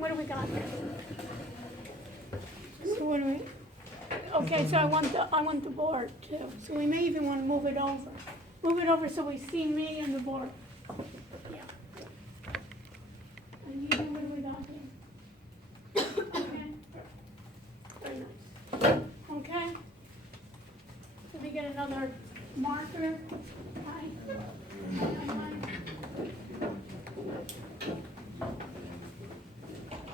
what do we got here? So what do we, okay, so I want the board too. So we may even want to move it over. Move it over so we see me and the board. Yeah. And you do what do we got here? Okay. Very nice. Okay. Let me get another marker. Hi.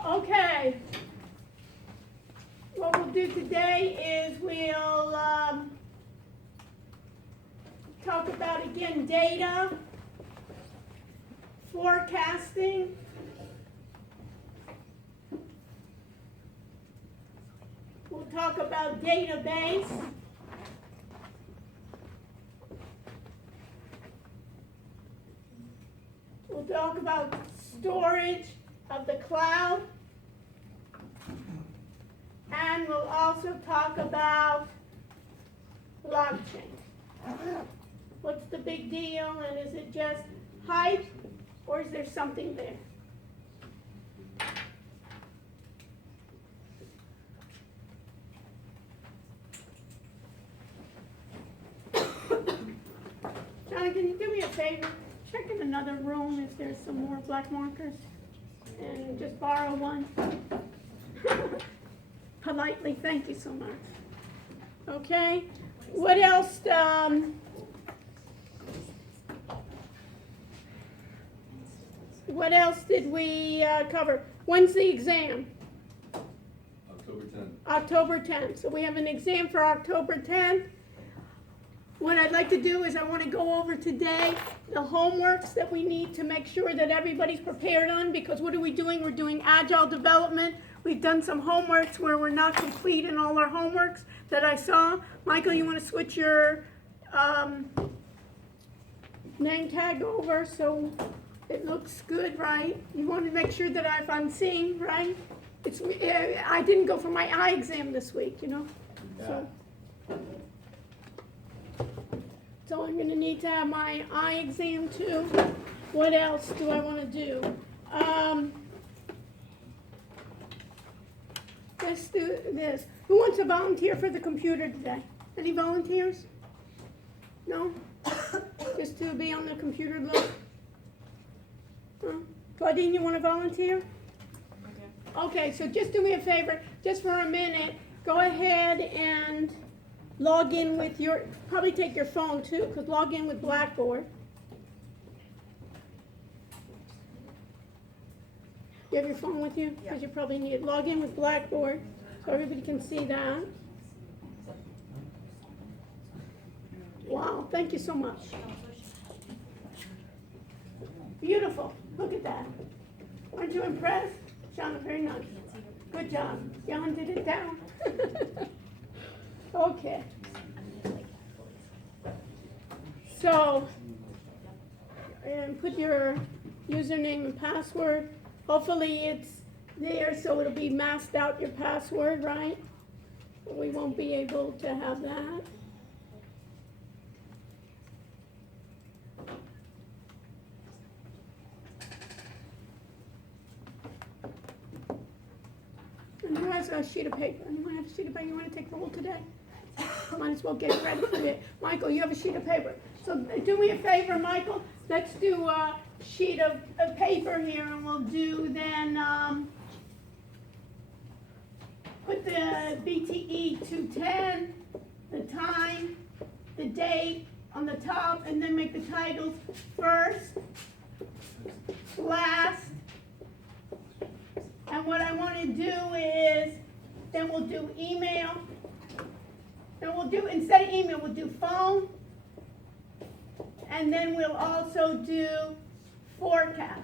Okay. What we'll do today is we'll talk about, again, data, forecasting, we'll talk about database, we'll talk about storage of the cloud, and we'll also talk about blockchain. What's the big deal, and is it just hype, or is there something there? Johnny, can you do me a favor? Check in another room if there's some more black markers, and just borrow one. Politely, thank you so much. Okay, what else? What else did we cover? When's the exam? October 10th. October 10th. So we have an exam for October 10th. What I'd like to do is I want to go over today the homeworks that we need to make sure that everybody's prepared on, because what are we doing? We're doing agile development. We've done some homeworks where we're not complete in all our homeworks that I saw. Michael, you want to switch your name tag over so it looks good, right? You want to make sure that I'm seeing, right? It's I didn't go for my eye exam this week, you know. So I'm going to need to have my eye exam too. What else do I want to do? Let's do this. Who wants to volunteer for the computer today? Any volunteers? No? Just to be on the computer look? Claudine, you want to volunteer? Okay, so just do me a favor, just for a minute, go ahead and log in with your, probably take your phone too, because log in with Blackboard. You have your phone with you? Because you probably need it. Log in with Blackboard so everybody can see that. Wow, thank you so much. Beautiful. Look at that. Aren't you impressed? Shauna, very nice. Good job. You hunted it down. Okay. So, and put your username and password. Hopefully it's there so it'll be masked out your password, right? We won't be able to have that. And who has a sheet of paper? Anyone have a sheet of paper? You want to take the whole today? Might as well get ready for it. Michael, you have a sheet of paper. So do me a favor, Michael. Let's do a sheet of paper here, and we'll do then put the BTE 210, the time, the date on the top, and then make the titles first, last. And what I want to do is, then we'll do email. And we'll do, instead of email, we'll do phone. And then we'll also do forecast.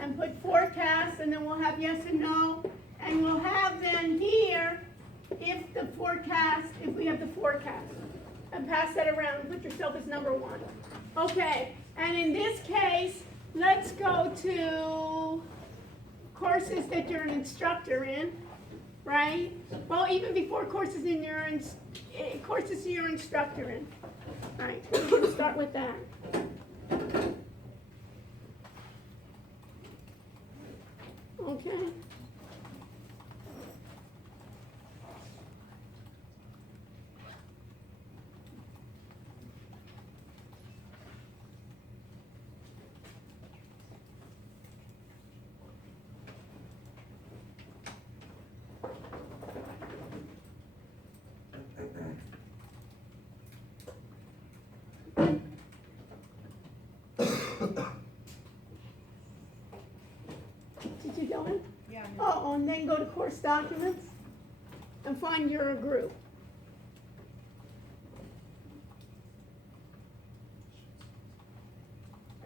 And put forecast, and then we'll have yes and no. And we'll have then here, if we have the forecast. And pass that around and put yourself as number one. Okay, and in this case, let's go to courses that you're an instructor in, right? Well, even before courses you're an instructor in. All right, we're going to start with that. go to course documents and find your group.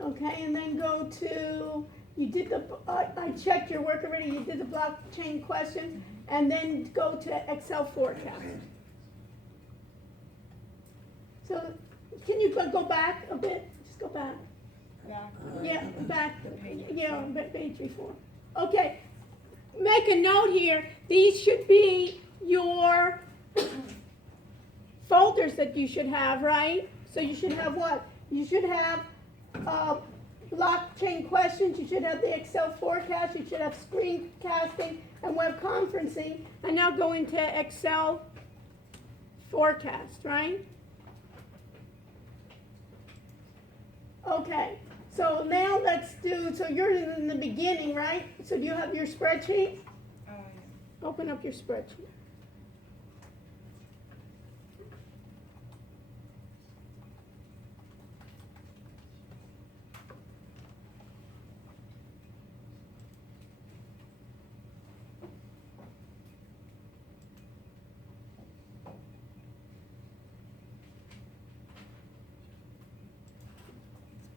Okay, and then go to, you did the, I checked your work already, you did the blockchain question, and then go to Excel forecast. So, can you go back a bit? Just go back. Yeah, back, yeah, page before. Okay, make a note here, these should be your folders that you should have, right? So you should have what? You should have blockchain questions, you should have the Excel forecast, you should have screencasting and web conferencing, and now go into Excel forecast, right? Okay, so now let's do, so you're in the beginning, right? So do you have your spreadsheet? Yeah. Open up your spreadsheet.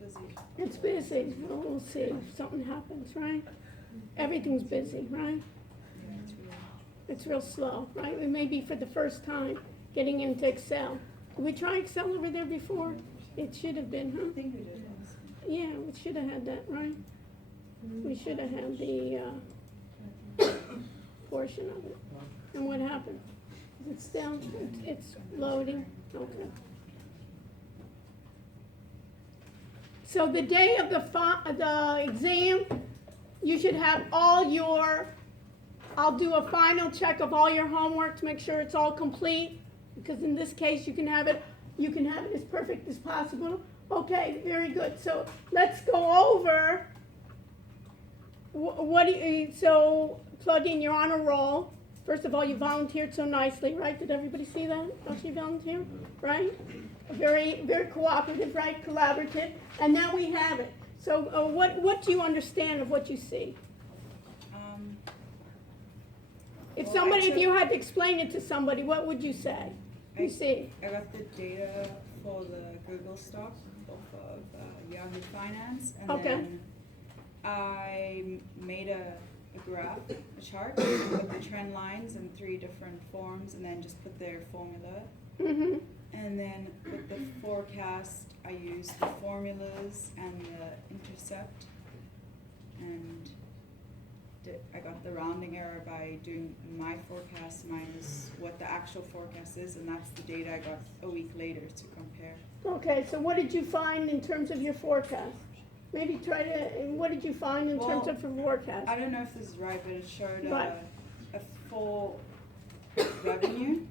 It's busy. It's busy, well, we'll see if something happens, right? Everything's busy, right? Yeah, it's really. It's real slow, right? It may be for the first time getting into Excel. Did we try Excel over there before? It should have been, I huh? think we did once. Yeah, we should have had that, right? We should have had the portion of it. And what happened? Is it still, it's loading? Okay. So the day of the exam, you should have all your, I'll do a final check of all your homework to make sure it's all complete, because in this case, you can have it as perfect as possible. Okay, very good. So let's go over, so plug in, you're on a roll. First of all, you volunteered so nicely, right? Did everybody see that? Oh, she volunteered, right? Very, very cooperative, right? Collaborative. And now we have it. So what do you understand of what you see? If Well, if you had to explain it to somebody, what would you say? You see? I got the data for the Google stock off of Yahoo Finance, and Okay. then I made a graph, a chart, with the trend lines in 3 different forms, and then just put their formula. Mm-hmm. And then with the forecast, I used the formulas and the intercept, and I got the rounding error by doing my forecast minus what the actual forecast is, and that's the data I got a week later to compare. Okay, so what did you find in terms of your forecast? Maybe what did you find in terms Well, of your forecast? I don't know if this is right, but it showed Right. a full revenue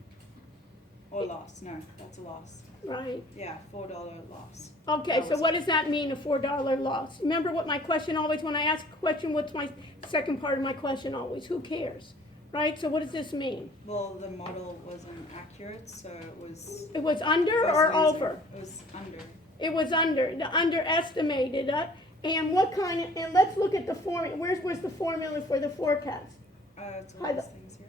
or loss. No, that's a loss. Right. Yeah, $4 loss. Okay, That so was what does that mean, a $4 loss? Remember what my question always, when I ask a question, what's my second part of my question always? Who cares? Right, so what does this mean? Well, the model wasn't accurate, so it was. It was under or losing. over? It was under. It was underestimated, and what kind of, and let's look at the formula, where's the formula for the forecast? It's Hi, all these things here.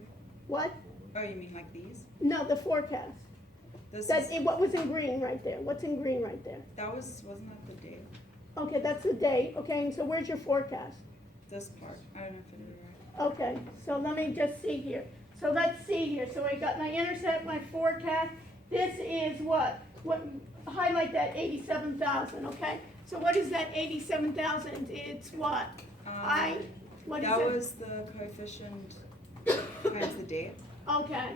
What? Oh, you mean like these? No, the forecast. This That, is, what was in green right there? What's in green right there? wasn't that the date? Okay, that's the date, okay, and so where's your forecast? This part, I don't know if it'll be right. Okay, so let me just see here. So let's see here. So I got my intercept, my forecast. This is what? Highlight that 87,000, okay? So what is that 87,000? It's what? What is That it? was the coefficient times the date. Okay.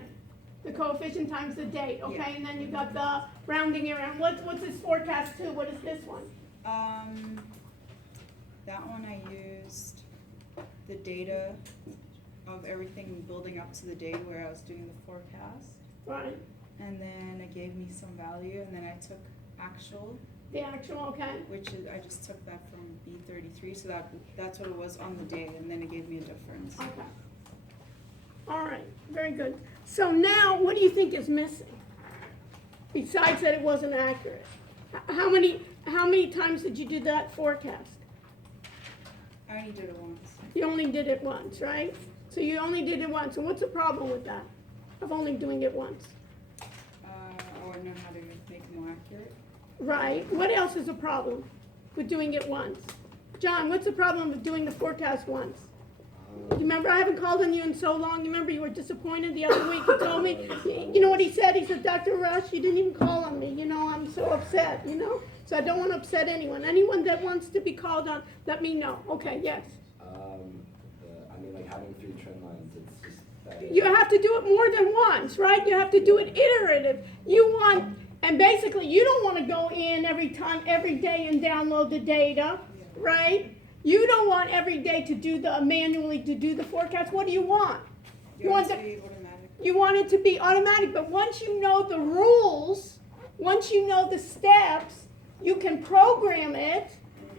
The coefficient times the date, okay? Yeah. And then you got the rounding error. And what's this forecast to? What is this one? That one I used the data of everything building up to the date where I was doing the forecast. Right. And then it gave me some value, and then I took actual, The actual, okay? which is, I just took that from B33, so that's what it was on the day, and then it gave me a difference. Okay. All right, very good. So now, what do you think is missing? Besides that it wasn't accurate. How many times did you do that forecast? I only did it once. You only did it once, right? So you only did it once, and what's the problem with that, of only doing it once? I want to know how to make it more accurate. Right, what else is a problem with doing it once? John, what's the problem with doing the forecast once? You remember, I haven't called on you in so long. You remember you were disappointed the other week. You told me, you know what he said? He said, Dr. Rush, you didn't even call on me. You know, I'm so upset, you know? So I don't want to upset anyone. Anyone that wants to be called on, let me know. Okay, yes. I mean, like having 3 trend lines, it's just that. You have to do it more than once, right? You have to do it iterative. You want, and basically you don't want to go in every day and download the data, right? You don't want every day to do manually to do the forecast. What do you want? You want it to be automatic. You want it to be automatic, but once you know the rules, once you know the steps, you can program it.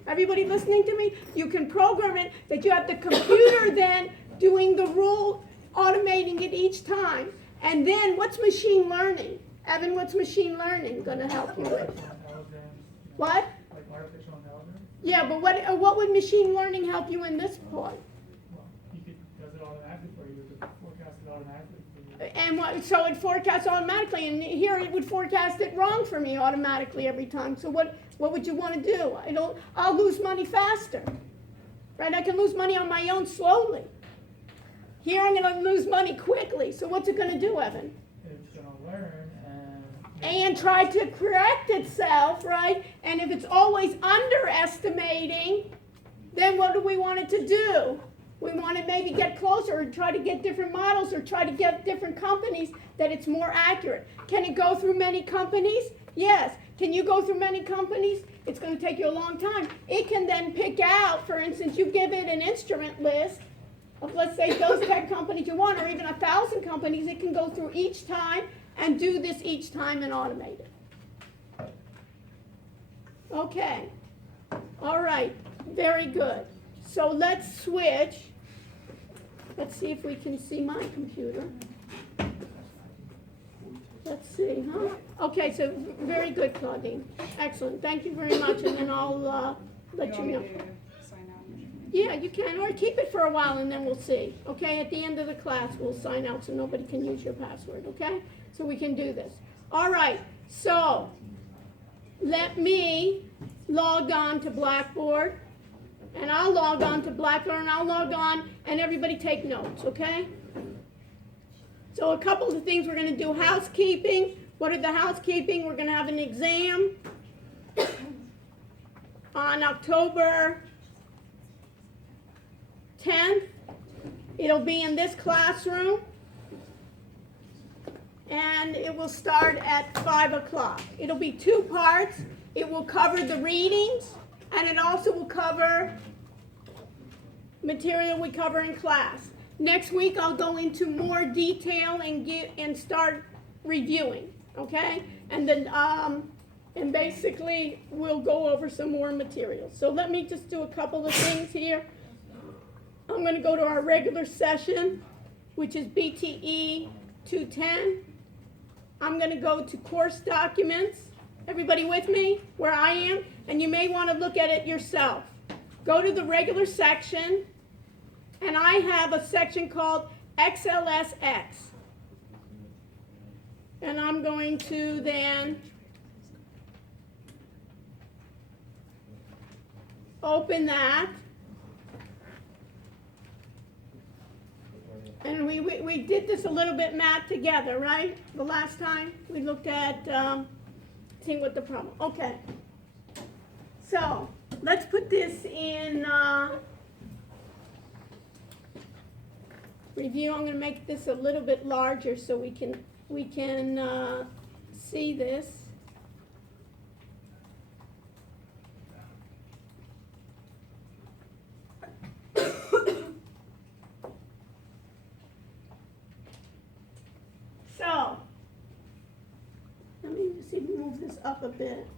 Everybody listening to me? You can program it that you have the computer then doing the rule, automating it each time. And then what's machine learning? Evan, what's machine learning going to help you with? What? Like artificial intelligence? Yeah, but what would machine learning help you in this point? Well, does it automatically for you, it forecasts it automatically for you. And so it forecasts automatically, and here it would forecast it wrong for me automatically every time. So what would you want to do? I'll lose money faster, right? I can lose money on my own slowly. Here I'm going to lose money quickly. So what's it going to do, Evan? It's going to learn And try to correct itself, right? And if it's always underestimating, then what do we want it to do? We want to maybe get closer or try to get different models or try to get different companies that it's more accurate. Can it go through many companies? Yes. Can you go through many companies? It's going to take you a long time. It can then pick out, for instance, you give it an instrument list of, let's say, those 10 companies you want, or even 1,000 companies. It can go through each time and do this each time and automate it. Okay. All right. Very good. So let's switch. Let's see if we can see my computer. Let's see, huh? Okay, so very good, Claudine. Excellent. Thank you very much, and then I'll let you want know. me to sign out? Yeah, you can, or keep it for a while and then we'll see. Okay, at the end of the class, we'll sign out so nobody can use your password, okay? So we can do this. All right, so let me log on to Blackboard, and I'll log on to Blackboard, and I'll log on, and everybody take notes, okay? So a couple of things we're going to do. Housekeeping. What are the housekeeping? We're going to have an exam on October 10th. It'll be in this classroom, and it will start at 5 o'clock. It'll be 2 parts. It will cover the readings, and it also will cover material we cover in class. Next week I'll go into more detail and start reviewing, okay? And then and basically we'll go over some more material. So let me just do a couple of things here. I'm going to go to our regular session, which is BTE 210. I'm going to go to course documents. Everybody with me where I am? And you may want to look at it yourself. Go to the regular section, and I have a section called XLSX. And I'm going to then open that. And we did this a little bit, Matt, together, right? The last time we looked at seeing what the problem. Okay. So let's put this in review. I'm going to make this a little bit larger so we can see this. So let me just even move this up a bit.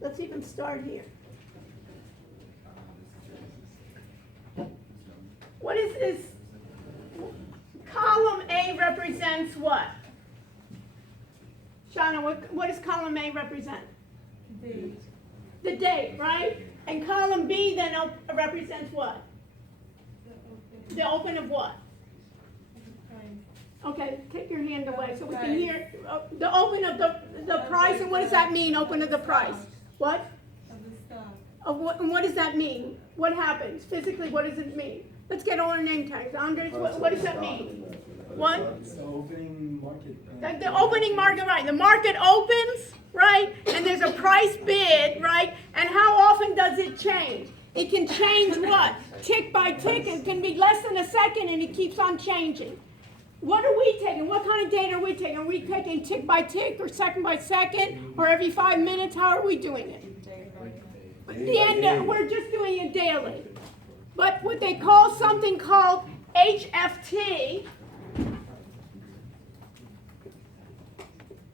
Let's even start here. What is this? Column A represents what? Shauna, what does column A represent? Date. The date, right? And column B then represents what? The open of what? Okay, take your hand away so we can hear, the open of the price, and what does that mean, open of the price? What? Of what, and what does that mean? What happens? Physically, what does it mean? Let's get all our name tags. Andres, what does that mean? What? It's the opening market. The opening market, right? The market opens, right? And there's a price bid, right? And how often does it change? It can change what? Tick by tick. It can be less than a second, and it keeps on changing. What are we taking? What kind of data are we taking? Are we taking tick by tick, or second by second, or every 5 minutes? How are we doing it? The end, we're just doing it daily. But what they call something called HFT.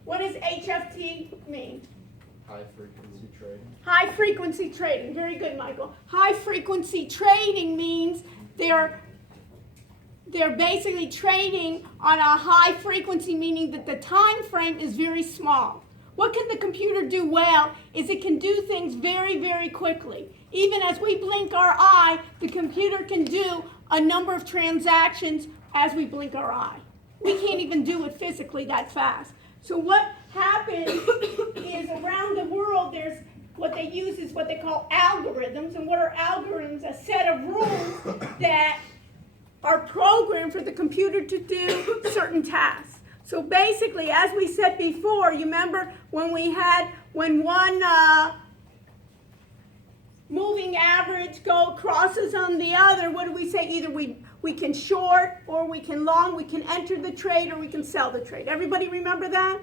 What does HFT mean? High frequency trading. High frequency trading. Very good, Michael. High frequency trading means they're basically trading on a high frequency, meaning that the time frame is very small. What can the computer do well is it can do things very, very quickly. Even as we blink our eye, the computer can do a number of transactions as we blink our eye. We can't even do it physically that fast. So what happens is around the world there's what they use is what they call algorithms. And what are algorithms? A set of rules that are programmed for the computer to do certain tasks. So basically, as we said before, you remember when one moving average crosses on the other, what do we say? Either we can short or we can long, we can enter the trade or we can sell the trade. Everybody remember that?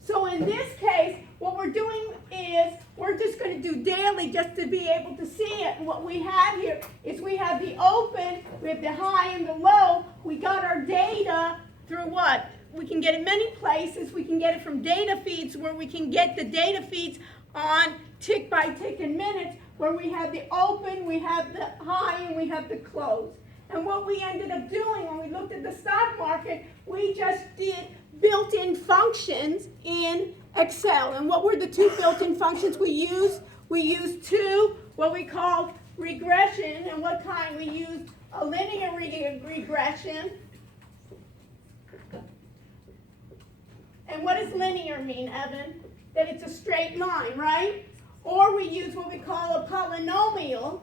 So in this case, what we're doing is we're just going to do daily just to be able to see it. And what we have here is we have the open, we have the high and the low. We got our data through what? We can get it many places. We can get it from data feeds where we can get the data feeds on tick by tick in minutes where we have the open, we have the high, and we have the close. And what we ended up doing when we looked at the stock market, we just did built-in functions in Excel. And what were the two built-in functions we used? We used two, what we called regression. And what kind? We used a linear regression. And what does linear mean, Evan? That it's a straight line, right? Or we use what we call a polynomial,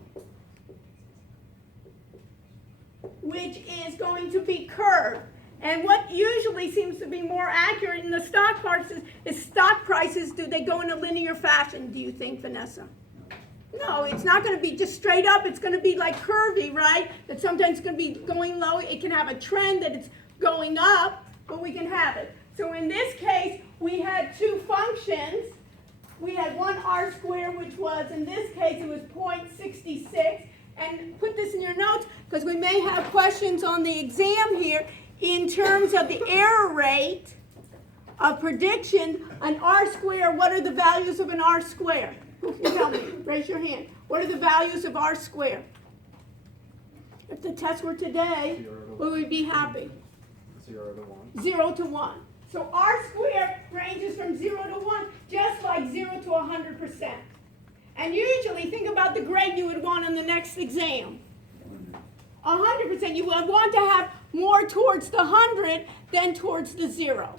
which is going to be curved. And what usually seems to be more accurate in the stock market is stock prices, do they go in a linear fashion, do you think, Vanessa? No, it's not going to be just straight up. It's going to be like curvy, right? That sometimes it's going to be going low. It can have a trend that it's going up, but we can have it. So in this case, we had two functions. We had one R squared, which was, in this case, it was 0.66. And put this in your notes, because we may have questions on the exam here. In terms of the error rate of prediction, an R square, what are the values of an R square? Who can tell me? Raise your hand. What are the values of R square? If the test were today, would we be happy? 0 to 1. 0 to 1. So R squared ranges from 0 to 1, just like 0 to 100%. And usually, think about the grade you would want on the next exam. 100%. You would want to have more towards the 100 than towards the 0.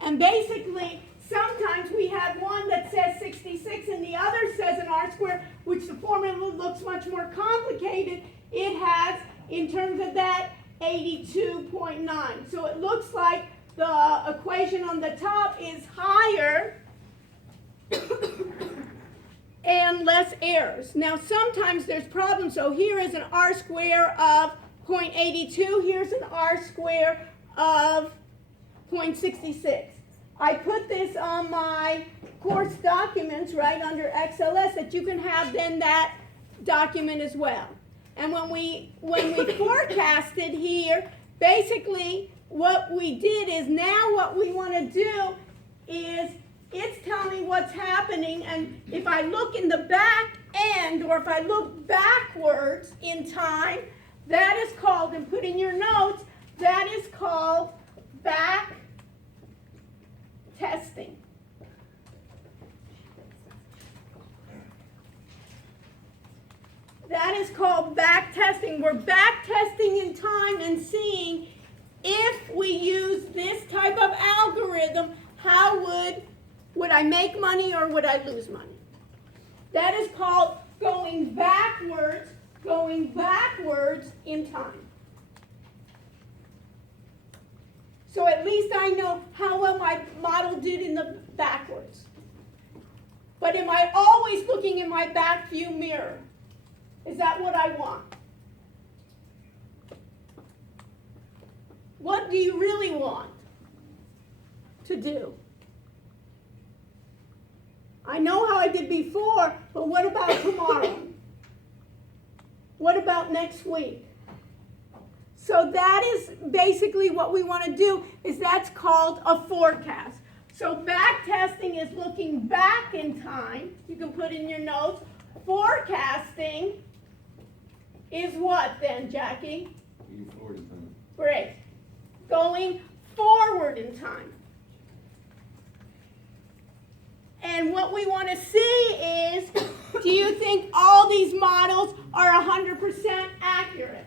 And basically, sometimes we have one that says 66 and the other says an R squared, which the formula looks much more complicated. It has, in terms of that, 82.9. So it looks like the equation on the top is higher and less errors. Now, sometimes there's problems. So here is an R square of 0.82. Here's an R square of 0.66. I put this on my course documents, right, under XLS, that you can have then that document as well. And when we forecasted here, basically what we did is now what we want to do is it's telling me what's happening, and if I look in the back end or if I look backwards in time, that is called, and put in your notes, that is called back testing. That That is called back testing. We're back testing in time and seeing if we use this type of algorithm, how would I make money or would I lose money? That is called going backwards in time. So at least I know how well my model did in the backwards. But am I always looking in my back view mirror? Is that what I want? What do you really want to do? I know how I did before, but what about tomorrow? What about next week? So that is basically what we want to do, is that's called a forecast. So back testing is looking back in time. You can put in your notes. Forecasting is what then, Jackie? Moving forward in time. Great. Going forward in time. And what we want to see is, do you think all these models are 100% accurate?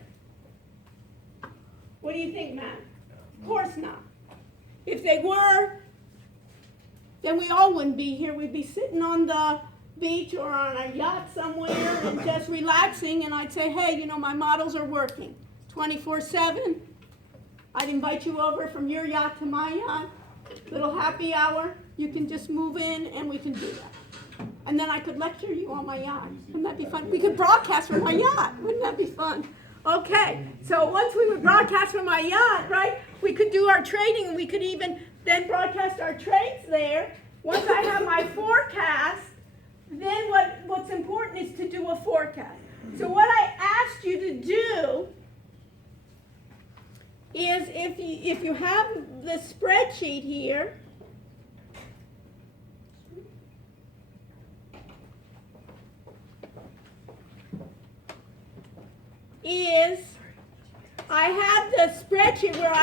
What do you think, Matt? Of course not. If they were, then we all wouldn't be here. We'd be sitting on the beach or on a yacht somewhere and just relaxing, and I'd say, hey, you know, my models are working 24/7. I'd invite you over from your yacht to my yacht, little happy hour. You can just move in and we can do that. And then I could lecture you on my yacht. Wouldn't that be fun? We could broadcast from my yacht. Wouldn't that be fun? Okay, so once we would broadcast from my yacht, right, we could do our trading and we could even then broadcast our trades there. Once I have my forecast, then what's important is to do a forecast. So what I asked you to do is if you have the spreadsheet here, is I have the spreadsheet where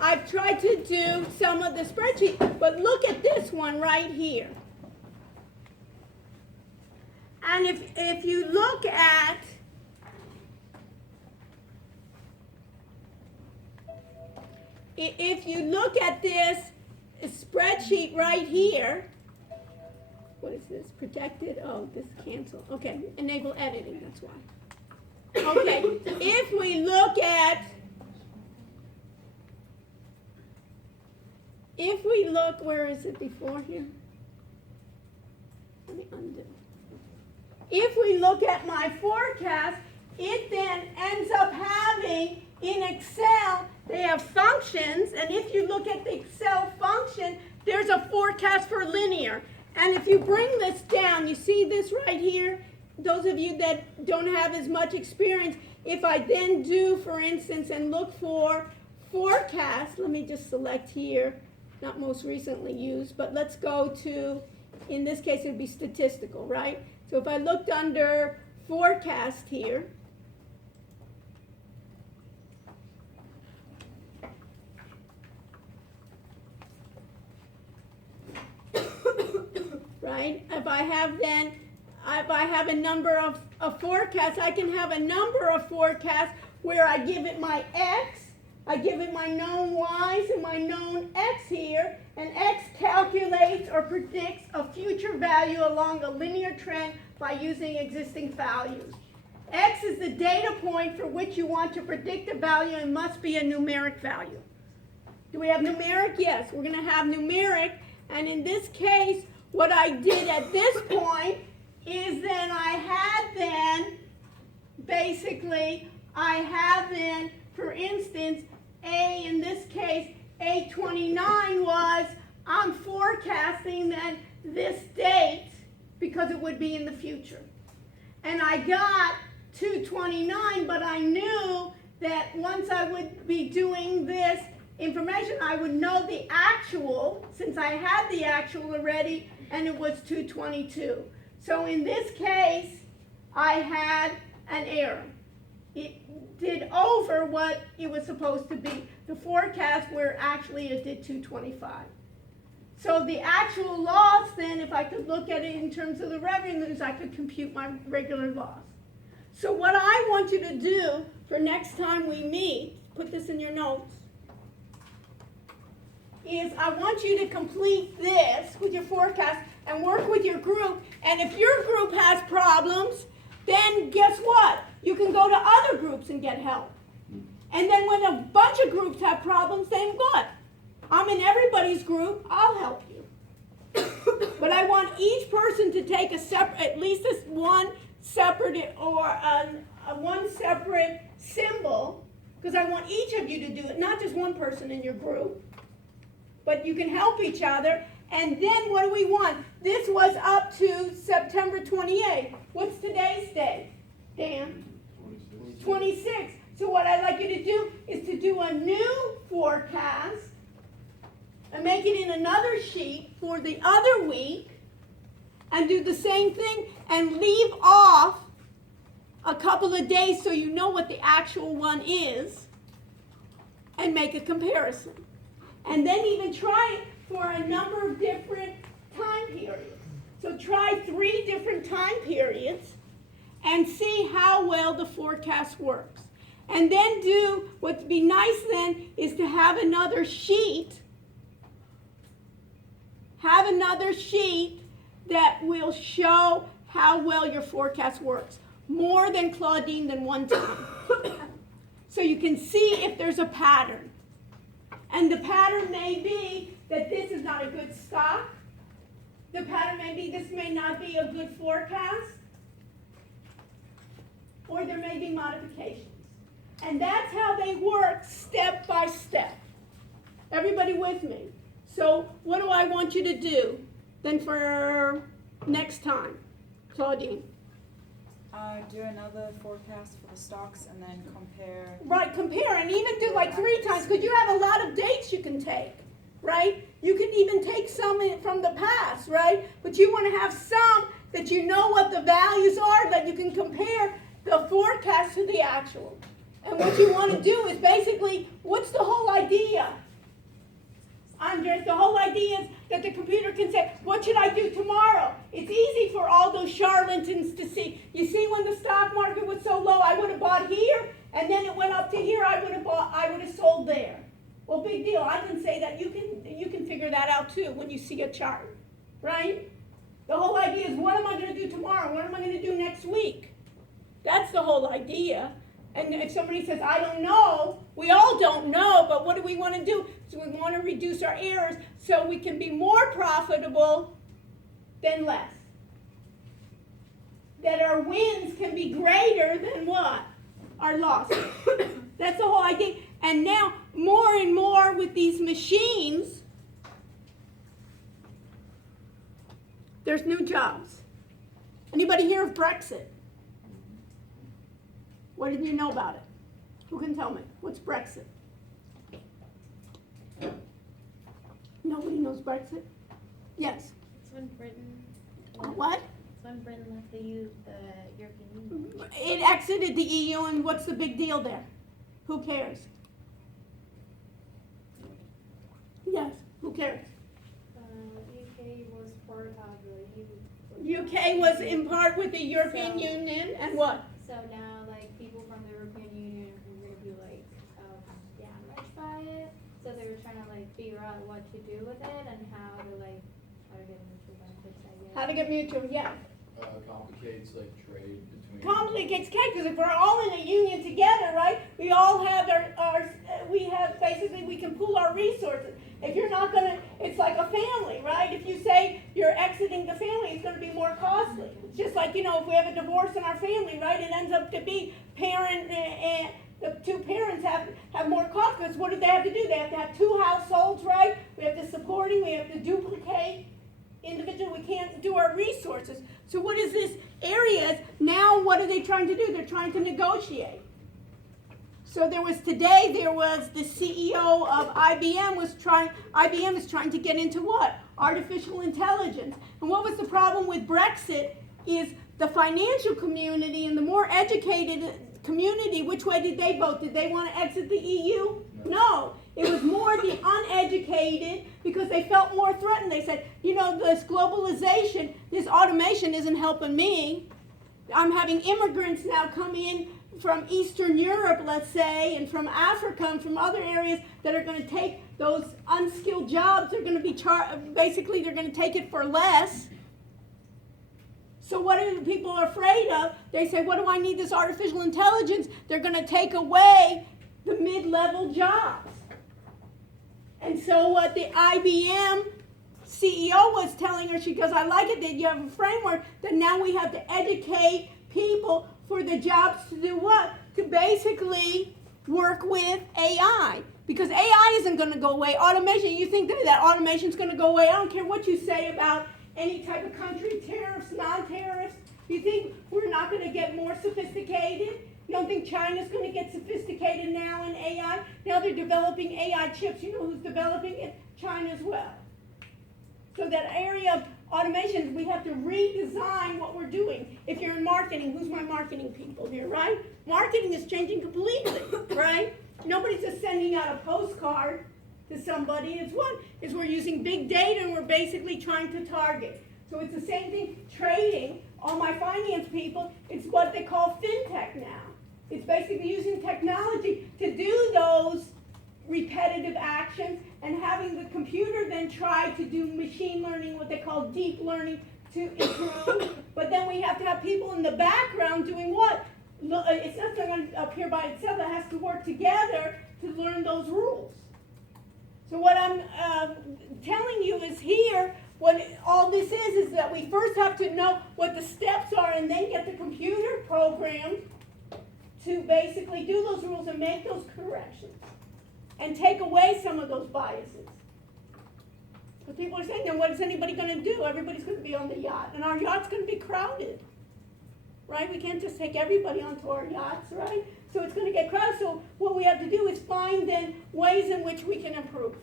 I've tried to do some of the spreadsheet, but look at this one right here. And if you look at this spreadsheet right here, what is this? Protected? Oh, this cancel. Okay, enable editing, that's why. Okay, if we look at, where is it before here? Let me undo. If we look at my forecast, it then ends up having, in Excel, they have functions, and if you look at the Excel function, there's a forecast for linear. And if you bring this down, you see this right here? Those of you that don't have as much experience, if I then do, for instance, and look for forecast, let me just select here, not most recently used, but let's go to, in this case, it would be statistical, right? So if I looked under forecast here, right? If I have a number of forecasts, I can have a number of forecasts where I give it my X, I give it my known Y's and my known X here, and X calculates or predicts a future value along a linear trend by using existing values. X is the data point for which you want to predict a value and must be a numeric value. Do we have numeric? Yes, we're going to have numeric, and in this case, what I did at this point is then I have then, for instance, A, in this case, A29 was, I'm forecasting then this date because it would be in the future. And I got 229, but I knew that once I would be doing this information, I would know the actual, since I had the actual already, and it was 222. So in this case, I had an error. It did over what it was supposed to be. The forecast where actually it did 225. So the actual loss then, if I could look at it in terms of the revenues, I could compute my regular loss. So what I want you to do for next time we meet, put this in your notes, is I want you to complete this with your forecast and work with your group. And if your group has problems, then guess what? You can go to other groups and get help. And then when a bunch of groups have problems, then what? I'm in everybody's group, I'll help you. But I want each person to take a separate, at least this one separate or one separate symbol, because I want each of you to do it, not just one person in your group. But you can help each other. And then what do we want? This was up to September 28th. What's today's date, Dan? 26. So what I'd like you to do is to do a new forecast and make it in another sheet for the other week and do the same thing and leave off a couple of days so you know what the actual one is and make a comparison. And then even try it for a number of different time periods. So try 3 different time periods and see how well the forecast works. And then what'd be nice then is to have another sheet that will show how well your forecast works. More than Claudine than one time. So you can see if there's a pattern. And the pattern may be that this is not a good stock. The pattern may be this may not be a good forecast. Or there may be modifications. And that's how they work step by step. Everybody with me? So what do I want you to do then for next time, Claudine? Do another forecast for the stocks and then compare. Right, compare and even do like 3 times because you have a lot of dates you can take, right? You can even take some from the past, right? But you want to have some that you know what the values are that you can compare the forecast to the actual. And what you want to do is basically, what's the whole idea? Andres, the whole idea is that the computer can say, what should I do tomorrow? It's easy for all those charlatans to see. You see when the stock market was so low, I would have bought here, and then it went up to here, I would have sold there. Well, big deal. I can say that. You can figure that out too when you see a chart, right? The whole idea is, what am I going to do tomorrow? What am I going to do next week? That's the whole idea. And if somebody says, I don't know, we all don't know, but what do we want to do? So we want to reduce our errors so we can be more profitable than less. That our wins can be greater than what? Our losses. That's the whole idea. And now, more and more with these machines, there's new jobs. Anybody hear of Brexit? What did you know about it? Who can tell me? What's Brexit? Nobody knows Brexit? Yes. It's when Britain. What? It's when Britain left the European Union. It exited the EU, and what's the big deal there? Who cares? Yes, who cares? UK was part of the EU. UK was in part with the European Union, and what? So now, like, people from the European Union are going to be, like, damaged by it. So they were trying to, like, figure out what to do with it and how to get mutual benefits, I guess. How to get mutual, yeah. Complicates like trade between. Complicates cake because if we're all in a union together, right? We all have we can pool our resources. If you're not gonna, it's like a family, right? If you say you're exiting the family, it's gonna be more costly. It's just like, if we have a divorce in our family, right? It ends up to be parent and the 2 parents have more cost because what do they have to do? They have to have 2 households, right? We have to supporting, we have to duplicate individual, we can't do our resources. So what is this area? Now what are they trying to do? They're trying to negotiate. So there was the CEO of IBM is trying to get into what? Artificial intelligence. And what was the problem with Brexit is the financial community and the more educated community, which way did they vote? Did they want to exit the EU? No. It was more the uneducated because they felt more threatened. They said, this globalization, this automation isn't helping me. I'm having immigrants now come in from Eastern Europe, let's say, and from Africa and from other areas that are going to take those unskilled jobs. They're going to be basically they're going to take it for less. So what are the people afraid of? They say, what do I need this artificial intelligence? They're going to take away the mid-level jobs. And so what the IBM CEO was telling her, she goes, I like it that you have a framework, that now we have to educate people for the jobs to do what? To basically work with AI. Because AI isn't going to go away. Automation, you think that automation is going to go away? I don't care what you say about any type of country, tariffs, non-tariffs. You think we're not going to get more sophisticated? You don't think China's going to get sophisticated now in AI? Now they're developing AI chips. You know who's developing it? China as well. So that area of automation, we have to redesign what we're doing. If you're in marketing, who's my marketing people here, right? Marketing is changing completely, right? Nobody's just sending out a postcard to somebody. It's what? Is we're using big data and we're basically trying to target. So it's the same thing, trading. All my finance people, it's what they call fintech now. It's basically using technology to do those repetitive actions and having the computer then try to do machine learning, what they call deep learning, to improve. But then we have to have people in the background doing what? It's not going to appear by itself. It has to work together to learn those rules. So what I'm telling you is here, what all this is that we first have to know what the steps are and then get the computer programmed to basically do those rules and make those corrections and take away some of those biases. So people are saying, then what is anybody going to do? Everybody's going to be on the yacht, and our yacht's going to be crowded, right? We can't just take everybody onto our yachts, right? So it's going to get crowded. So what we have to do is find then ways in which we can improve.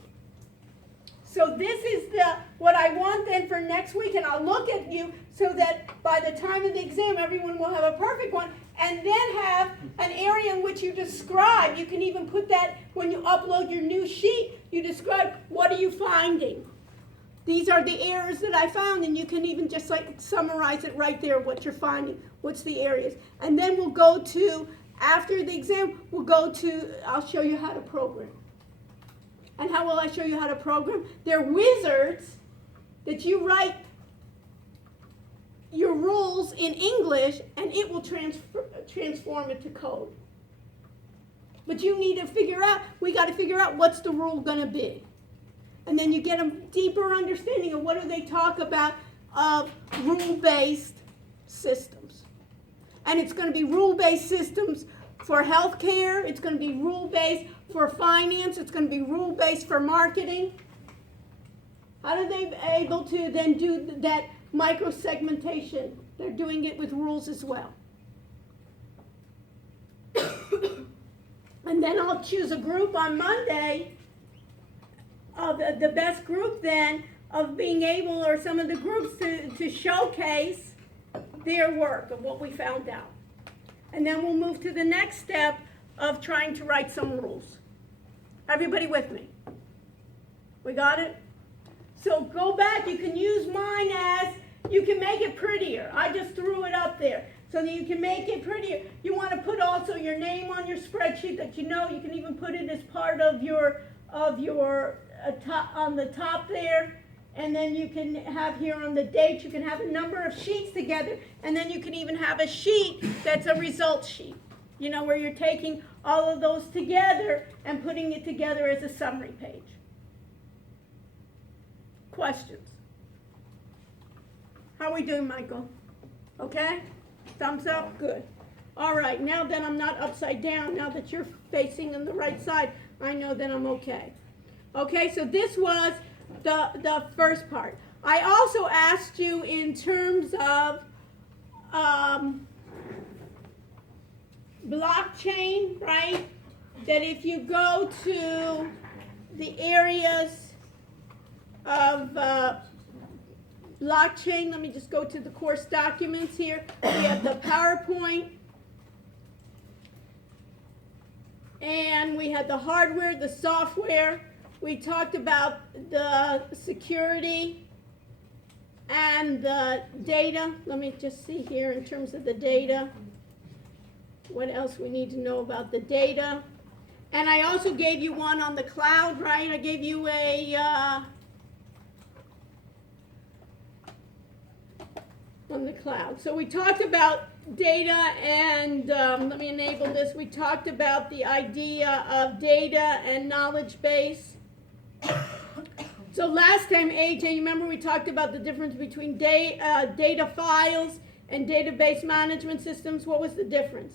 So this is what I want then for next week, and I'll look at you so that by the time of the exam, everyone will have a perfect one, and then have an area in which you describe. You can even put that when you upload your new sheet. You describe, what are you finding? These are the errors that I found, and you can even just like summarize it right there, what you're finding, what's the areas. And then we'll go to, after the exam, we'll go to, I'll show you how to program. And how will I show you how to program? They're wizards that you write your rules in English and it will transform it to code. But you need to figure out, we got to figure out what's the rule going to be. And then you get a deeper understanding of what do they talk about of rule-based systems. And it's going to be rule-based systems for healthcare, it's going to be rule-based for finance, it's going to be rule-based for marketing. How are they able to then do that micro-segmentation? They're doing it with rules as well. And then I'll choose a group on Monday of the best group then of being able, or some of the groups to showcase their work of what we found out. And then we'll move to the next step of trying to write some rules. Everybody with me? We got it? So go back. You can use mine as, you can make it prettier. I just threw it up there so that you can make it prettier. You want to put also your name on your spreadsheet that you know. You can even put it as part of your top, on the top there. And then you can have here on the date, you can have a number of sheets together, and then you can even have a sheet that's a results sheet, you know, where you're taking all of those together and putting it together as a summary page. Questions? How are we doing, Michael? Okay? Thumbs up? Good. All right, now that I'm not upside down, now that you're facing on the right side, I know that I'm okay. Okay, so this was the first part. I also asked you in terms of blockchain, right? That if you go to the areas of blockchain, let me just go to the course documents here. We have the PowerPoint, and we had the hardware, the software. We talked about the security and and the data. Let me just see here in terms of the data. What else we need to know about the data? And I also gave you one on the cloud, right? I gave you on the cloud. So we talked about data and let me enable this. We talked about the idea of data and knowledge base. So last time, AJ, you remember we talked about the difference between data files and database management systems. What was the difference?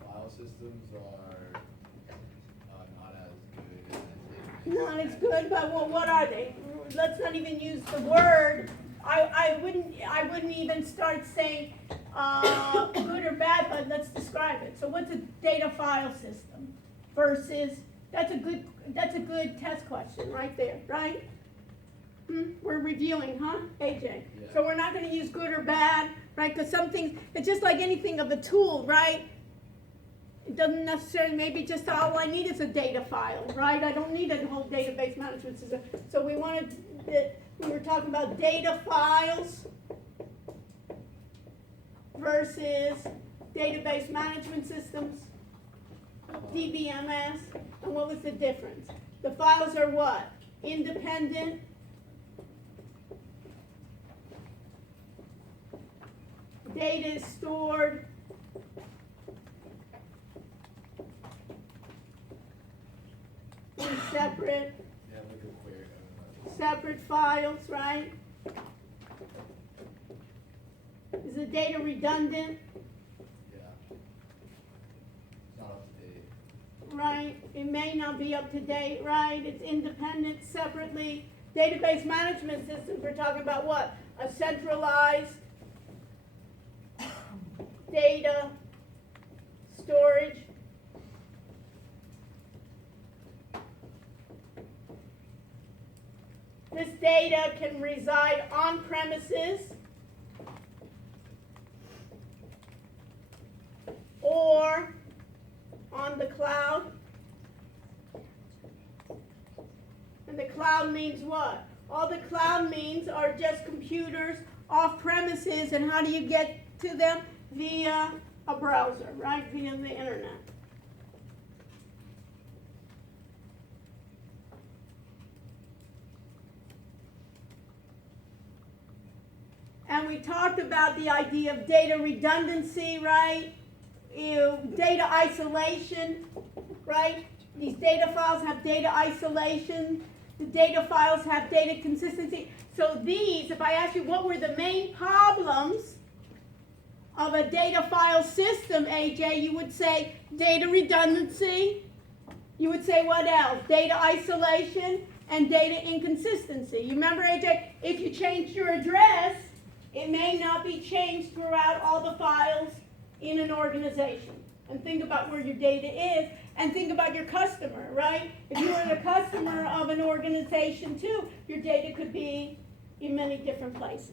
File systems are not as good as Not as good, but well, what are they? Let's not even use the word. I wouldn't even start saying good or bad, but let's describe it. So what's a data file system versus, that's a good test question right there, right? We're reviewing, huh, AJ? Yeah. So we're not going to use good or bad, right? Because some things, it's just like anything of a tool, right? It doesn't necessarily, maybe just all I need is a data file, right? I don't need a whole database management system. So we were talking about data files versus database management systems, DBMS, and what was the difference? The files are what? Independent. Data is stored. In separate yeah, like a query. separate files, right? Is the data redundant? Yeah. It's not up to date. Right? It may not be up to date, right? It's independent separately. Database management systems, we're talking about what? A centralized data storage. This data can reside on premises or on the cloud. And the cloud means what? All the cloud means are just computers off premises, and how do you get to them? Via a browser, right? Via the internet. And we talked about the idea of data redundancy, right? Data isolation, right? These data files have data isolation. The data files have data consistency. So these, if I ask you what were the main problems of a data file system, AJ, you would say data redundancy. You would say what else? Data isolation and data inconsistency. You remember, AJ, if you changed your address, it may not be changed throughout all the files in an organization. And think about where your data is, and think about your customer, right? If you were a customer of an organization too, your data could be in many different places.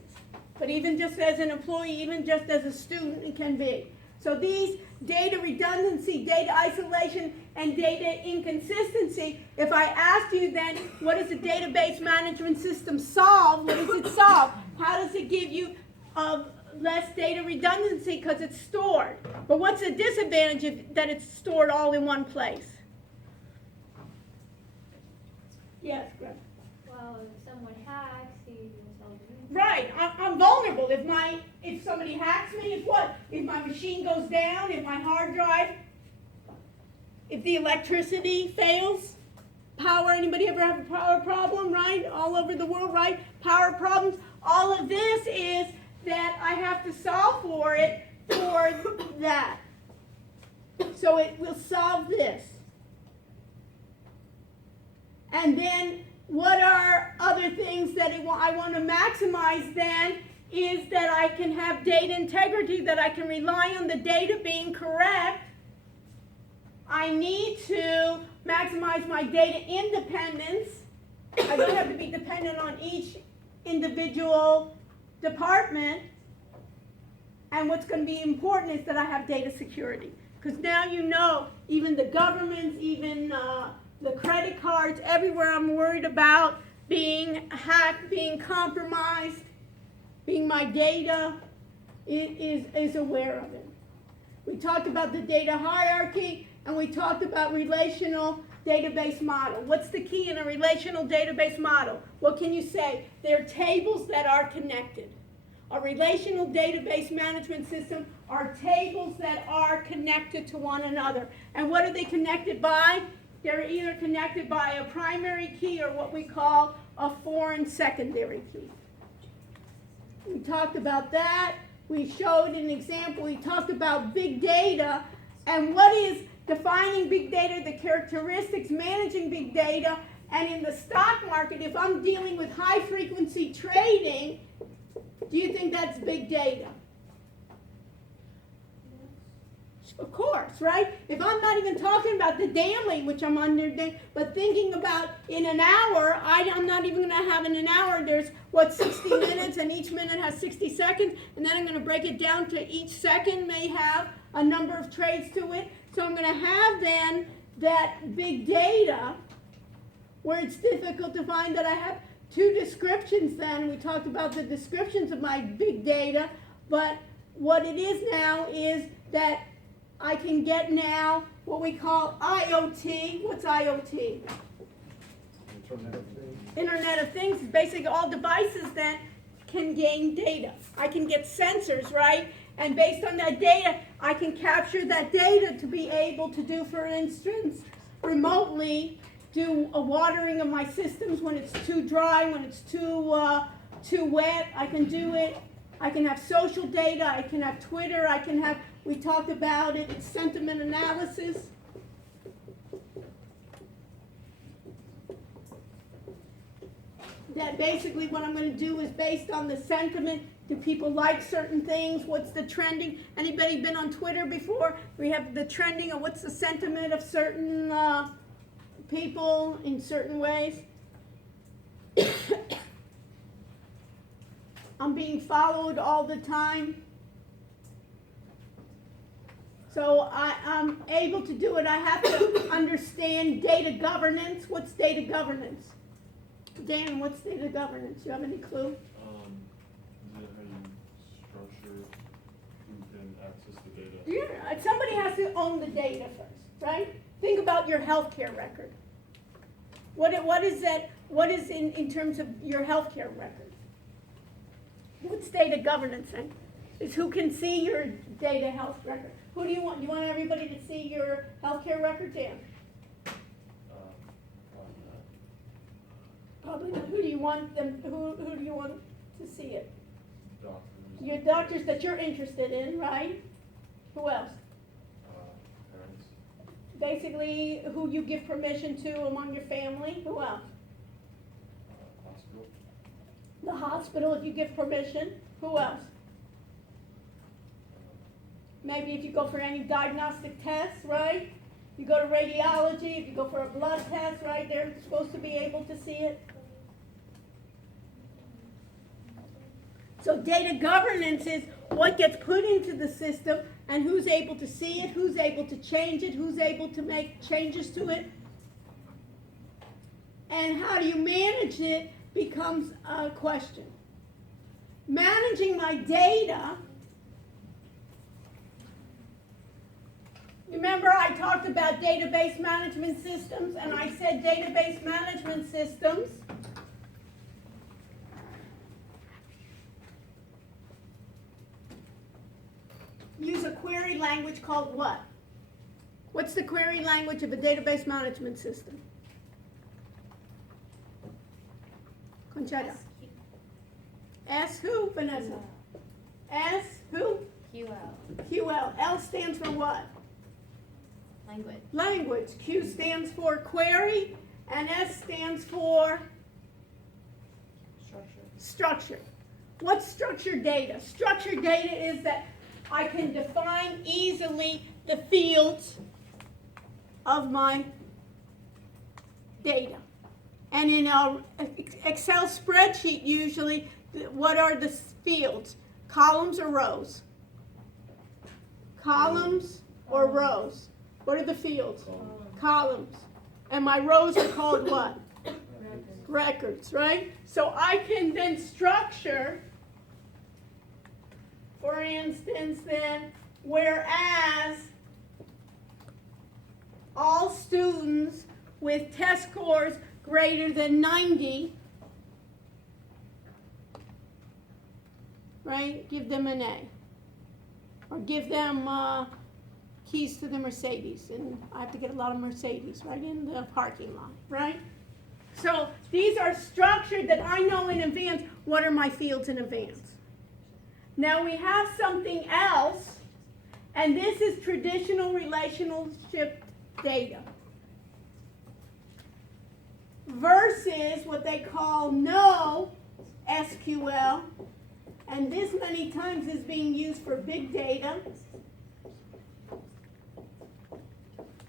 But even just as an employee, even just as a student, it can be. So these data redundancy, data isolation, and data inconsistency, if I asked you then, what does a database management system solve? What does it solve? How does it give you less data redundancy? Because it's stored. But what's the disadvantage that it's stored all in one place? Yes, Greg. Well, if someone hacks, you yourself. Right, I'm vulnerable. If somebody hacks me, if what? If my machine goes down, if my hard drive, if the electricity fails, power, anybody ever have a power problem, right? All over the world, right? Power problems. All of this is that I have to solve for it for that. So it will solve this. And then what are other things that I want to maximize then is that I can have data integrity, that I can rely on the data being correct. I need to maximize my data independence. I don't have to be dependent on each individual department. And what's going to be important is that I have data security. Because now you know, even the governments, even the credit cards, everywhere I'm worried about being hacked, being compromised. being my data is aware of it. We talked about the data hierarchy, and we talked about relational database model. What's the key in a relational database model? What can you say? They're tables that are connected. A relational database management system are tables that are connected to one another. And what are they connected by? They're either connected by a primary key or what we call a foreign secondary key. We talked about that. We showed an example. We talked about big data and what is defining big data, the characteristics managing big data. And in the stock market, if I'm dealing with high frequency trading, do you think that's big data? Of course, right? If I'm not even talking about the daily, which I'm under, but thinking about in an hour, I'm not even going to have in an hour, there's, 60 minutes, and each minute has 60 seconds, and then I'm going to break it down to each second may have a number of trades to it. So I'm going to have then that big data where it's difficult to find that I have two descriptions then. We talked about the descriptions of my big data, but what it is now is that I can get now what we call IoT. What's IoT? Internet of Things is basically all devices that can gain data. I can get sensors, right? And based on that data, I can capture that data to be able to do, for instance, remotely do a watering of my systems when it's too dry, when it's too wet. I can do it. I can have social data. I can have Twitter. I can have, we talked about it, it's sentiment analysis. That basically what I'm going to do is based on the sentiment. Do people like certain things? What's the trending? Anybody been on Twitter before? We have the trending of what's the sentiment of certain people in certain ways. I'm being followed all the time. So I'm able to do it. I have to understand data governance. What's data governance? Dan, what's data governance? You have any clue? How you structure who can access the data. Yeah, somebody has to own the data first, right? Think about your healthcare record. What is that? What is in terms of your healthcare record? What's data governance then? Is who can see your data health record? Who do you want? You want everybody to see your healthcare record, Dan? Probably not. Who do you want them? Who do you want to see it? Doctors. Your doctors that you're interested in, right? Who else? Parents. Basically, who you give permission to among your family. Who else? Hospital. The hospital, if you give permission. Who else? Maybe if you go for any diagnostic tests, right? You go to radiology, if you go for a blood test, right? They're supposed to be able to see it. So data governance is what gets put into the system and who's able to see it, who's able to change it, who's able to make changes to it. And how do you manage it becomes a question. Managing my data, remember I talked about database management systems, and I said database management systems use a query language called what? What's the query language of a database management system? Conchetta. S who, Vanessa? S who? QL. QL. L stands for what? Language. Language. Q stands for query, and S stands for structure. What's structured data? Structured data is that I can define easily the fields of my data. And in an Excel spreadsheet, usually, what are the fields? Columns or rows? Columns or rows? What are the fields? Columns. And my rows are called what? Records, right? So I can then structure for instance, then, whereas all students with test scores greater than 90, right, give them an A. Or give them keys to the Mercedes, and I have to get a lot of Mercedes right in the parking lot, right? So these are structured that I know in advance what are my fields in advance. Now we have something else, and this is traditional relationship data versus what they call no SQL, and this many times is being used for big data,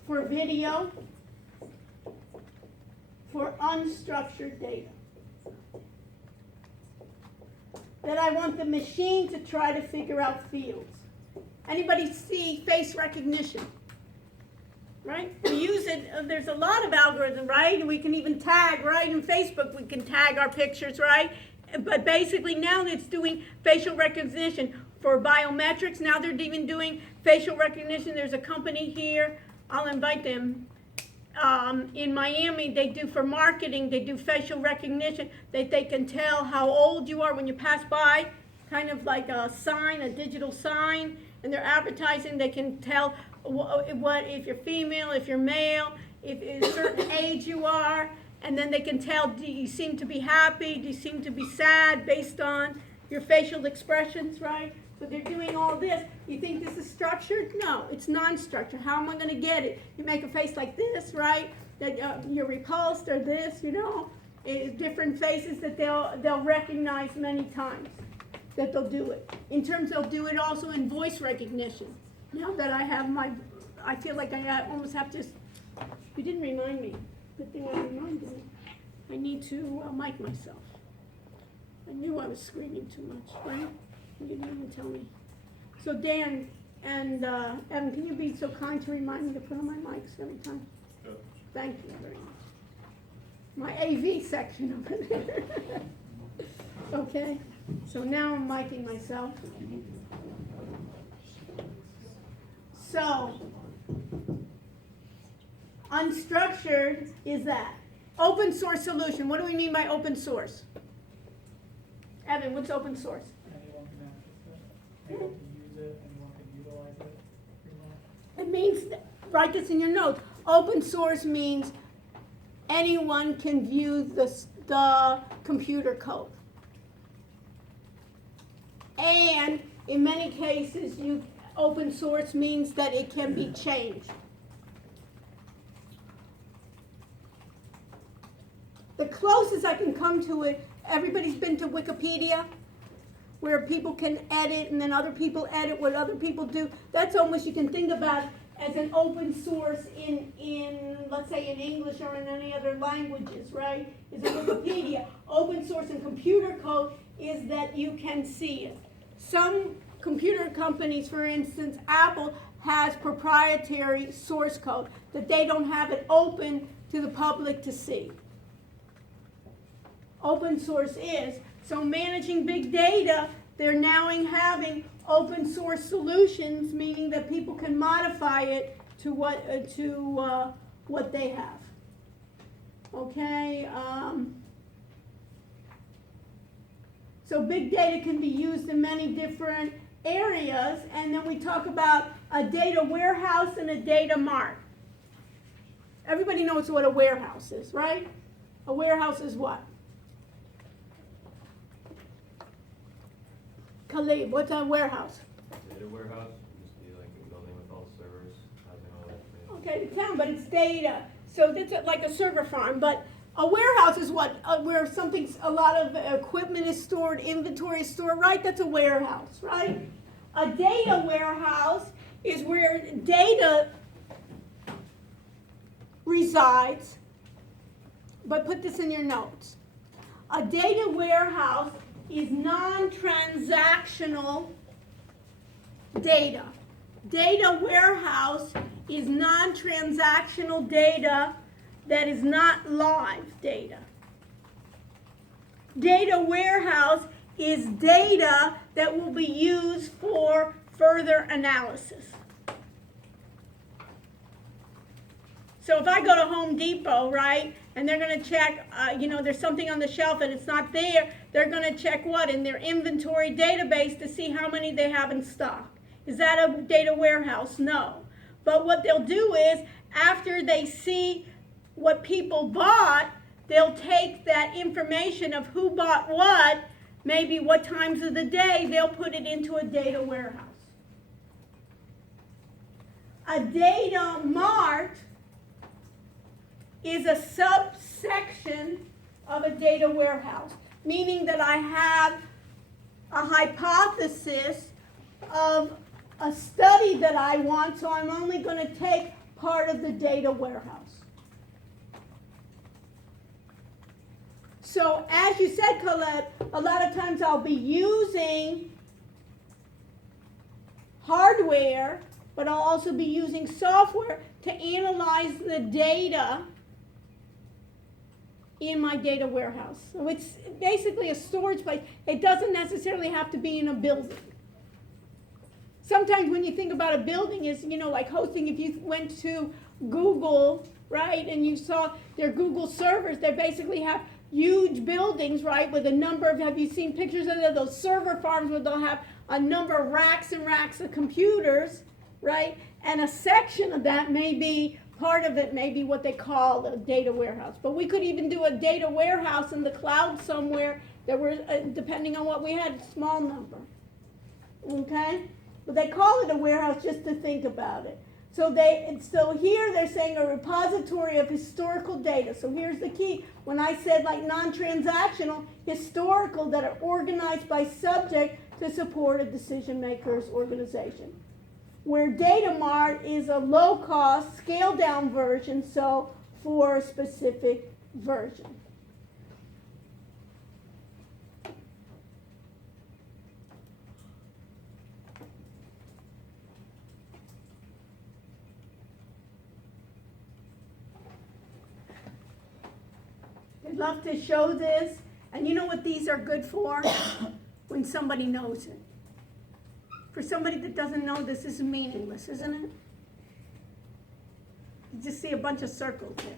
for video, for unstructured data. That I want the machine to try to figure out fields. Anybody see face recognition? Right? We use it, there's a lot of algorithm, right? And we can even tag, right? In Facebook, we can tag our pictures, right? But basically now it's doing facial recognition for biometrics. Now they're even doing facial recognition. There's a company here, I'll invite them. In Miami, they do for marketing, they do facial recognition, that they can tell how old you are when you pass by, kind of like a sign, a digital sign, and they're advertising, they can tell what if you're female, if you're male, if a certain age you are, and then they can tell, do you seem to be happy, do you seem to be sad, based on your facial expressions, right? So they're doing all this. You think this is structured? No, it's non-structured. How am I going to get it? You make a face like this, right? That you're repulsed, or this, you know, different faces that they'll recognize many times. That they'll do it. In terms, they'll do it also in voice recognition. Now that I have I feel like I almost have to. You didn't remind me. Good thing I reminded me. I need to mic myself. I knew I was screaming too much, right? You didn't even tell me. So Dan and Evan, can you be so kind to remind me to put on my mics every time? Good. Thank you very much. My AV section over there. Okay, so now I'm micing myself. So, unstructured is that. Open source solution. What do we mean by open source? Evan, what's open source? Anyone can access it, anyone can use it, anyone can utilize it, pretty much. It means, write this in your notes, open source means anyone can view the computer code. And in many cases, open source means that it can be changed. The closest I can come to it, everybody's been to Wikipedia, where people can edit and then other people edit what other people do. That's almost, you can think about as an open source in let's say in English or in any other languages, right? Is a Wikipedia. Open source in computer code is that you can see it. Some computer companies, for instance, Apple has proprietary source code that they don't have it open to the public to see. Open source is. So managing big data, they're now having open source solutions, meaning that people can modify it to what they have. Okay. So big data can be used in many different areas, and then we talk about a data warehouse and a data mart. Everybody knows what a warehouse is, right? A warehouse is what? Khalid, what's a warehouse? Data warehouse would just be like a building with all servers, housing all that data. Okay, it can, but it's data. So it's like a server farm. But a warehouse is what? Where a lot of equipment is stored, inventory is stored, right? That's a warehouse, right? A data warehouse is where data resides. But put this in your notes. A data warehouse is non-transactional data. Data warehouse is non-transactional data that is not live data. Data warehouse is data that will be used for further analysis. So if I go to Home Depot, right, and they're going to check, there's something on the shelf and it's not there, they're going to check what? In their inventory database to see how many they have in stock. Is that a data warehouse? No. But what they'll do is, after they see what people bought, they'll take that information of who bought what, maybe what times of the day, they'll put it into a data warehouse. A data mart is a subsection of a data warehouse, meaning that I have a hypothesis of a study that I want, so I'm only going to take part of the data warehouse. So as you said, Colette, a lot of times I'll be using hardware, but I'll also be using software to analyze the data in my data warehouse. So it's basically a storage place. It doesn't necessarily have to be in a building. Sometimes when you think about a building is, like hosting, if you went to Google, right, and you saw their Google servers, they basically have huge buildings, right, with a number of, have you seen pictures of those server farms where they'll have a number of racks and racks of computers, right, and a section of that may be, part of it may be what they call a data warehouse. But we could even do a data warehouse in the cloud somewhere that were, depending on what we had, small number, okay? But they call it a warehouse just to think about it. So here they're saying a repository of historical data. So here's the key. When I said like non-transactional, historical, that are organized by subject to support a decision maker's organization. Where Data Mart is a low-cost, scaled-down version, so for a specific version. I'd love to show this, and you know what these are good for? When somebody knows it. For somebody that doesn't know, this is meaningless, isn't it? You just see a bunch of circles there.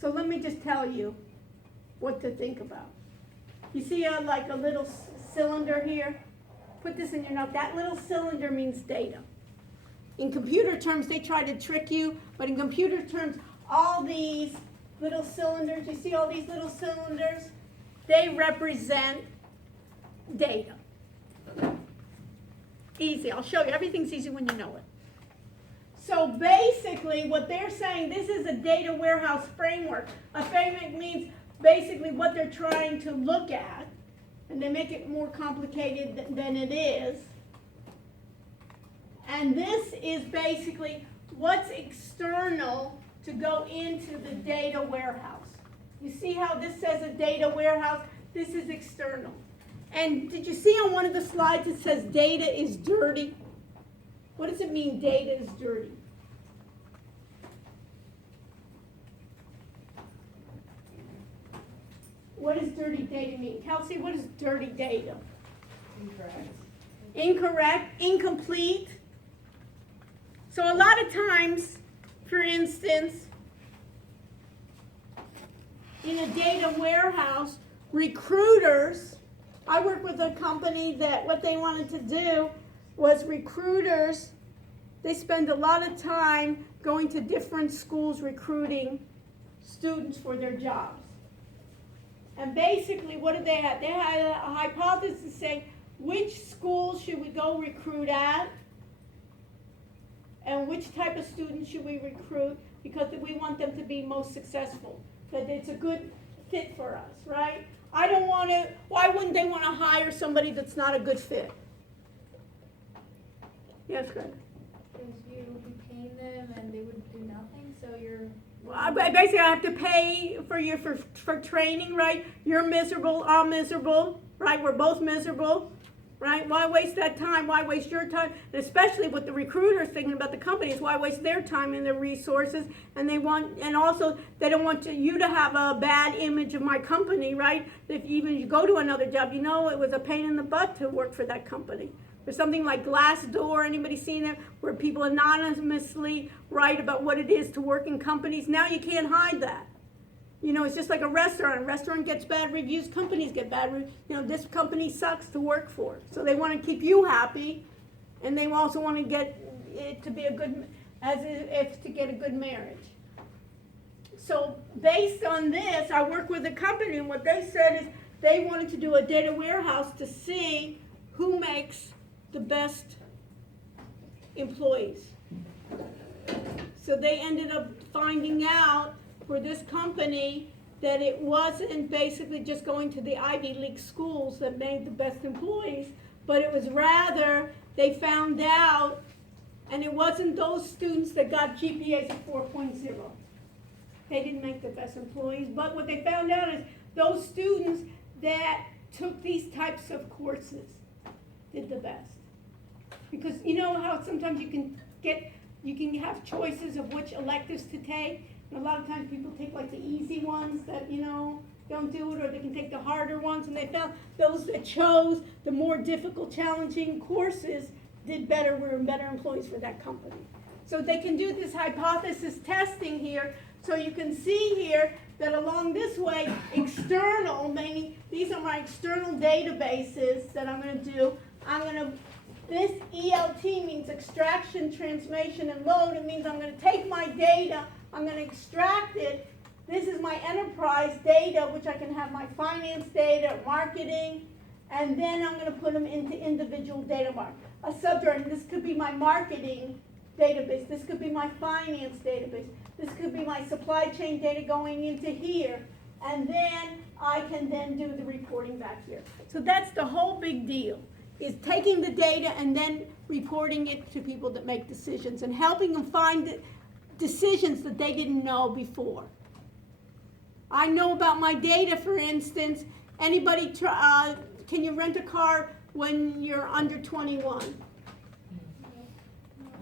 So let me just tell you what to think about. You see like a little cylinder here? Put this in your note. That little cylinder means data. In computer terms, they try to trick you, but in computer terms, all these little cylinders, you see all these little cylinders? They represent data. Easy, I'll show you. Everything's easy when you know it. So basically what they're saying, this is a data warehouse framework. A framework means basically what they're trying to look at, and they make it more complicated than it is. And this is basically what's external to go into the data warehouse. You see how this says a data warehouse? This is external. And did you see on one of the slides it says data is dirty? What does it mean data is dirty? What does dirty data mean? Kelsey, what is dirty data? Incorrect. Incorrect, incomplete. So a lot of times, for instance, in a data warehouse, recruiters, I work with a company that what they wanted to do was recruiters, they spend a lot of time going to different schools recruiting students for their jobs. And basically, what did they have? They had a hypothesis saying, which schools should we go recruit at? And which type of students should we recruit? Because we want them to be most successful. Because it's a good fit for us, right? I don't want to, why wouldn't they want to hire somebody that's not a good fit? Yes, Greg? Because you would be paying them and they would do nothing, so you're... Well, basically, I have to pay for training, right? You're miserable, I'm miserable, right? We're both miserable. right? Why waste that time? Why waste your time? And especially with the recruiters thinking about the companies, why waste their time and their resources? And they want, and also they don't want you to have a bad image of my company, right? If even you go to another job, you know it was a pain in the butt to work for that company. There's something like Glassdoor, anybody seen it, where people anonymously write about what it is to work in companies. Now you can't hide that. You know, it's just like a restaurant. A restaurant gets bad reviews, companies get bad reviews. You know, this company sucks to work for. So they want to keep you happy, and they also want to get it to be a good, as if to get a good marriage. So based on this, I work with a company, and what they said is they wanted to do a data warehouse to see who makes the best employees. So they ended up finding out for this company that it wasn't basically just going to the Ivy League schools that made the best employees, but it was rather they found out, and it wasn't those students that got GPAs of 4.0. They didn't make the best employees, but what they found out is those students that took these types of courses did the best. Because you know how sometimes you can have choices of which electives to take? And a lot of times people take like the easy ones that, you know, don't do it, or they can take the harder ones, and they found those that chose the more difficult, challenging courses did better, were better employees for that company. So they can do this hypothesis testing here, so you can see here that along this way, external, meaning these are my external databases that I'm going to do. This ELT means extraction, transformation, and load. It means I'm going to take my data, I'm going to extract it. This is my enterprise data, which I can have my finance data, marketing, and then I'm going to put them into individual data mark. A subdirectory, this could be my marketing database, this could be my finance database, this could be my supply chain data going into here, and then I can then do the reporting back here. So that's the whole big deal, is taking the data and then reporting it to people that make decisions and helping them find decisions that they didn't know before. I know about my data, for instance. Anybody, can you rent a car when you're under 21?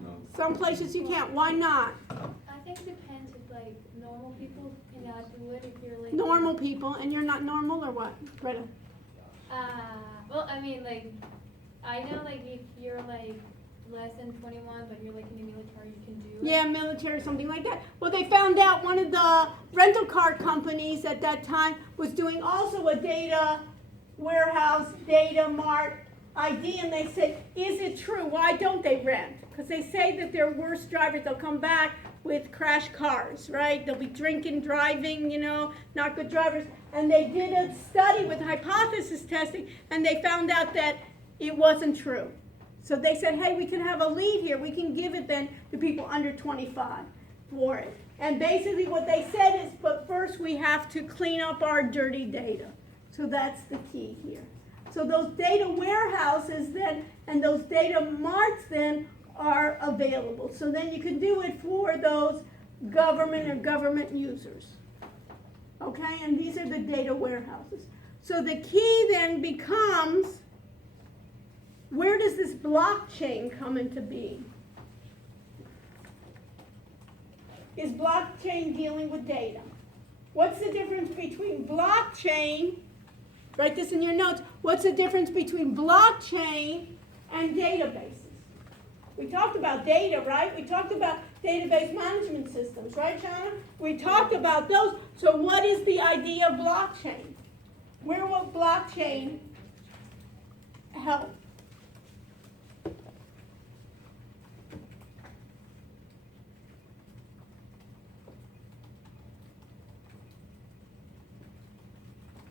No. Some places you can't. Why not? I think it depends if like normal people cannot do it if you're like Normal people, and you're not normal, or what, Greta? Well, I mean, like, I know, like, if you're, like, less than 21, but you're, like, in the military, you can do it. Yeah, military, something like that. Well, they found out one of the rental car companies at that time was doing also a data warehouse, data mart ID, and they said, is it true? Why don't they rent? Because they say that they're worse drivers. They'll come back with crash cars, right? They'll be drinking, driving, you know, not good drivers. And they did a study with hypothesis testing, and they found out that it wasn't true. So they said, hey, we can have a lead here. We can give it then to people under 25 for it. And basically what they said is, but first we have to clean up our dirty data. So that's the key here. So those data warehouses then, and those data marts then are available. So then you can do it for those government or government users. Okay, and these are the data warehouses. So the key then becomes, where does this blockchain come into being? Is blockchain dealing with data? What's the difference between blockchain, write this in your notes, what's the difference between blockchain and databases? We talked about data, right? We talked about database management systems, right, Shauna? We talked about those. So what is the idea of blockchain? Where will blockchain help?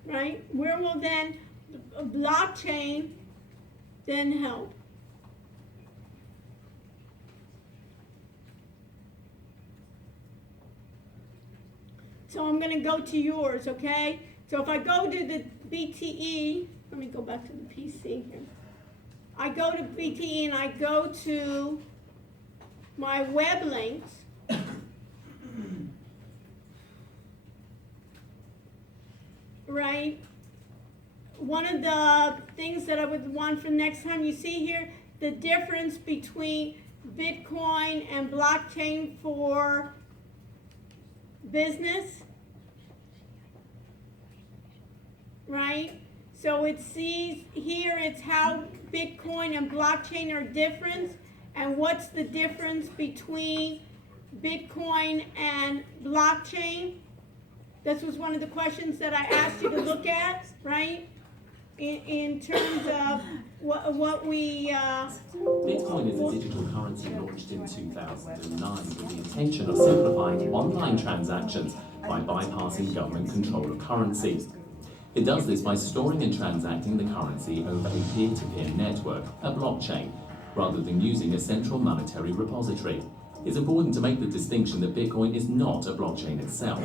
Right? Where will then blockchain then help? So I'm going to go to yours, okay? So if I go to the BTE, let me go back to the PC here. I go to BTE and I go to my web links. Right? one of the things that I would want for next time, you see here, the difference between Bitcoin and blockchain for business, right? So it sees here, it's how Bitcoin and blockchain are different, and what's the difference between Bitcoin and blockchain. This was one of the questions that I asked you to look at, right? In terms of what we, Bitcoin is a digital currency launched in 2009 with the intention of simplifying online transactions by bypassing government control of currency. It does this by storing and transacting the currency over a peer-to-peer network, a blockchain, rather than using a central monetary repository. It's important to make the distinction that Bitcoin is not a blockchain itself.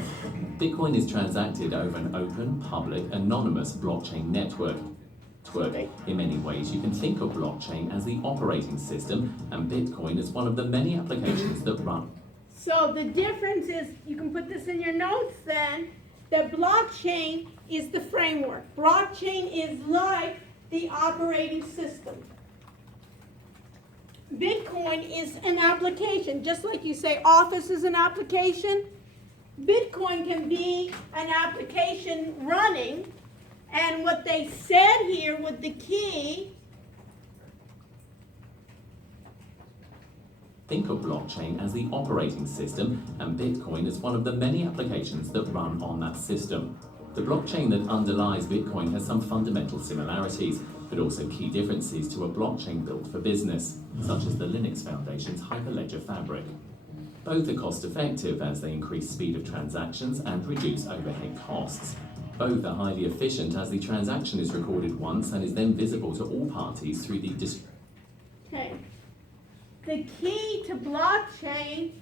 Bitcoin is transacted over an open, public, anonymous blockchain network. In many ways, you can think of blockchain as the operating system and Bitcoin as one of the many applications that run. so the difference is, you can put this in your notes then, that blockchain is the framework. Blockchain is like the operating system. Bitcoin is an application, just like you say Office is an application. Bitcoin can be an application running, and what they said here with the key, Think of blockchain as the operating system and Bitcoin as one of the many applications that run on that system. The blockchain that underlies Bitcoin has some fundamental similarities, but also key differences to a blockchain built for business, such as the Linux Foundation's Hyperledger Fabric. Both are cost-effective as they increase speed of transactions and reduce overhead costs. Both are highly efficient as the transaction is recorded once and is then visible to all parties through the okay. The key to blockchain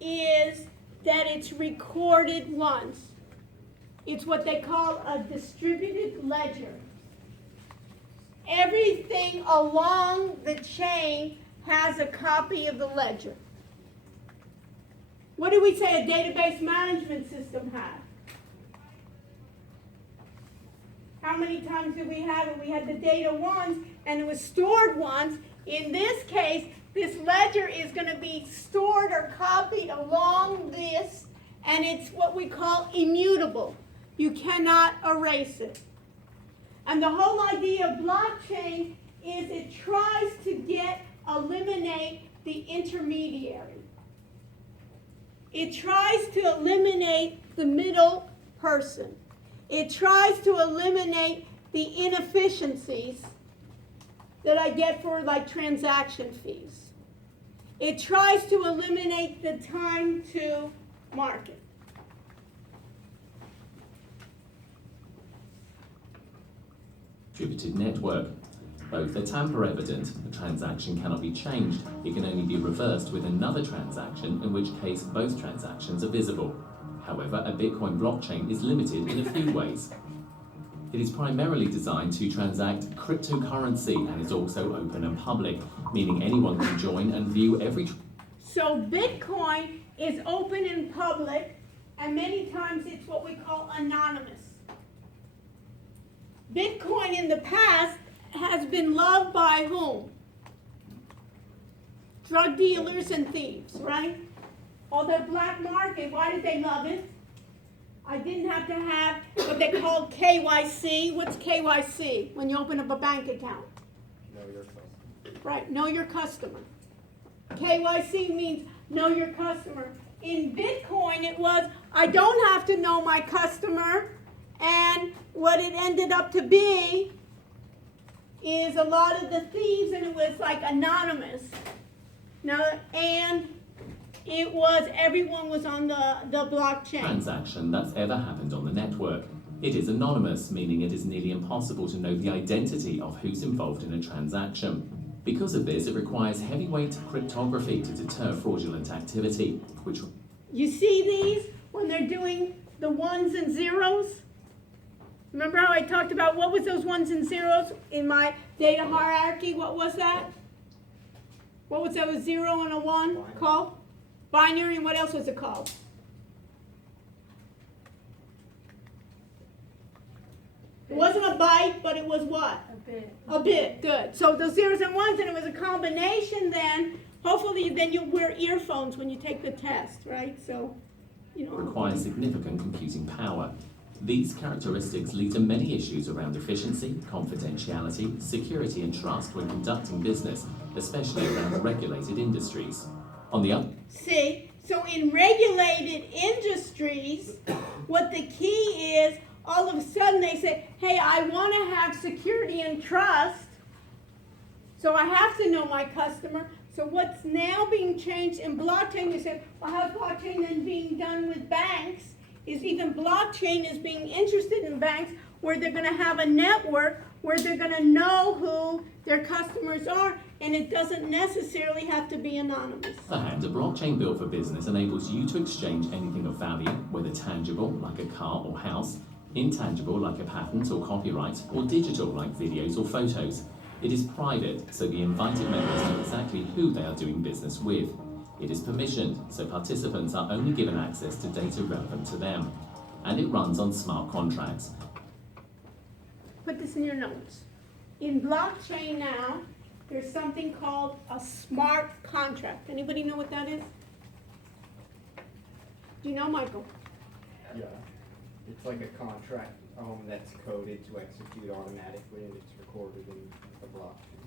is that it's recorded once. It's what they call a distributed ledger. Everything along the chain has a copy of the ledger. What do we say a database management system has? How many times did we have it? We had the data once and it was stored once. In this case, this ledger is going to be stored or copied along this, and it's what we call immutable. You cannot erase it. And the whole idea of blockchain is it tries to eliminate the intermediary. It tries to eliminate the middle person. It tries to eliminate the inefficiencies that I get for like transaction fees. It tries to eliminate the time to market. distributed network. Both are tamper evident. A transaction cannot be changed. It can only be reversed with another transaction, in which case both transactions are visible. However, a Bitcoin blockchain is limited in a few ways. It is primarily designed to transact cryptocurrency and is also open and public, meaning anyone can join and view every So Bitcoin is open and public, and many times it's what we call anonymous. Bitcoin in the past has been loved by whom? Drug dealers and thieves, right? All the black market, why did they love it? I didn't have to have what they call KYC. What's KYC? When you open up a bank account. Know your customer. Right, know your customer. KYC means know your customer. In Bitcoin, it was, I don't have to know my customer, and what it ended up to be is a lot of the thieves, and it was like anonymous. Now, and it was, everyone was on the blockchain. transaction that's ever happened on the network. It is anonymous, meaning it is nearly impossible to know the identity of who's involved in a transaction. Because of this, it requires heavyweight cryptography to deter fraudulent activity, which... You see these when they're doing the ones and zeros? Remember how I talked about what was those ones and zeros in my data hierarchy? What was that? What was that, a 0 and a 1 called? Binary, and what else was it called? It wasn't a byte, but it was what? A bit, good. So those zeros and ones, and it was a combination then. Hopefully then you wear earphones when you take the test, right? So, you know. Requires significant computing power. These characteristics lead to many issues around efficiency, confidentiality, security and trust when conducting business, especially around regulated industries. On the other See, so in regulated industries, what the key is, all of a sudden they say, hey, I want to have security and trust, so I have to know my customer. So what's now being changed in blockchain, they said, well, how's blockchain then being done with banks? Is even blockchain is being interested in banks where they're going to have a network where they're going to know who their customers are, and it doesn't necessarily have to be anonymous. On the other hand, a blockchain built for business enables you to exchange anything of value, whether tangible, like a car or house, intangible, like a patent or copyright, or digital, like videos or photos. It is private, so the invited members know exactly who they are doing business with. It is permissioned, so participants are only given access to data relevant to them. And it runs on smart contracts. Put this in your notes. In blockchain now, there's something called a smart contract. Anybody know what that is? Do you know, Michael? Yeah, it's like a contract, that's coded to execute automatically and it's recorded in the blockchain.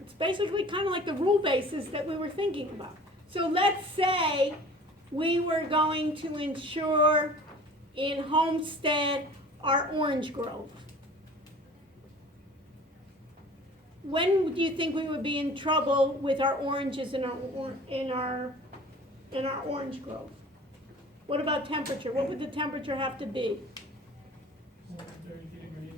It's basically kind of like the rule basis that we were thinking about. So let's say we were going to insure in Homestead our orange grove. When do you think we would be in trouble with our oranges in our orange grove? What about temperature? What would the temperature have to be? 32 degrees.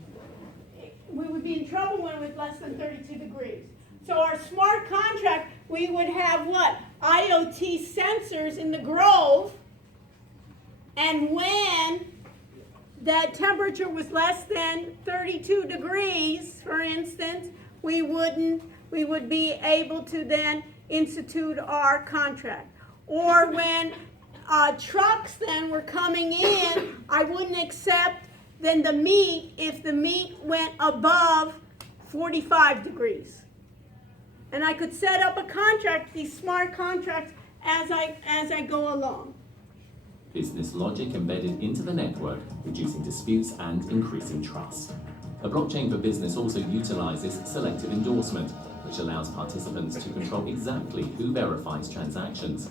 We would be in trouble when it was less than 32 degrees. So our smart contract, we would have what? IoT sensors in the grove, and when that temperature was less than 32 degrees, for instance, we would be able to then institute our contract. Or when trucks then were coming in, I wouldn't accept then the meat if the meat went above 45 degrees. And I could set up a contract, these smart contracts, as I go along. Business logic embedded into the network, reducing disputes and increasing trust. A blockchain for business also utilizes selective endorsement, which allows participants to control exactly who verifies transactions.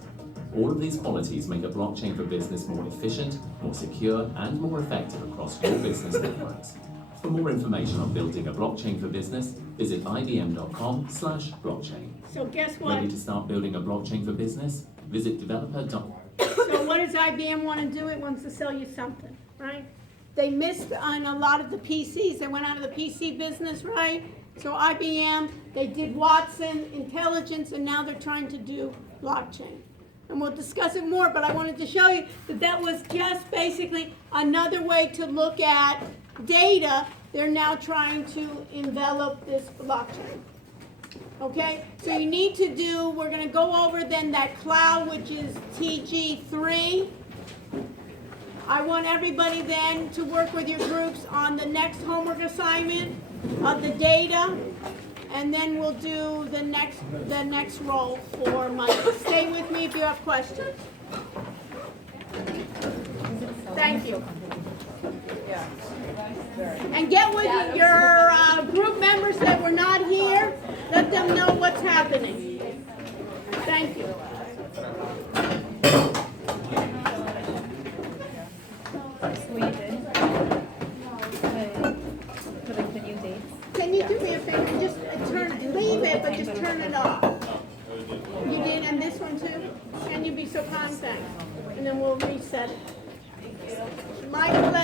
All of these qualities make a blockchain for business more efficient, more secure, and more effective across your business networks. For more information on building a blockchain for business, visit ibm.com/blockchain. So guess what? Ready to start building a blockchain for business? Visit developer.com. So what does IBM want to do? It wants to sell you something, right? They missed on a lot of the PCs. They went out of the PC business, right? So IBM, they did Watson Intelligence, and now they're trying to do blockchain. And we'll discuss it more, but I wanted to show you that that was just basically another way to look at data. They're now trying to envelop this blockchain. Okay, so you need to do, we're going to go over then that cloud, which is TG3. I want everybody then to work with your groups on the next homework assignment of the data, and then we'll do the next role for Monday. Stay with me if you have questions. Thank you. And get with your group members that were not here. Let them know what's happening. Thank you. Can you do me a favor? Just leave it, but just turn it off. You did, and this one too? Can you be so kind? Thanks. And then we'll reset it. My pleasure.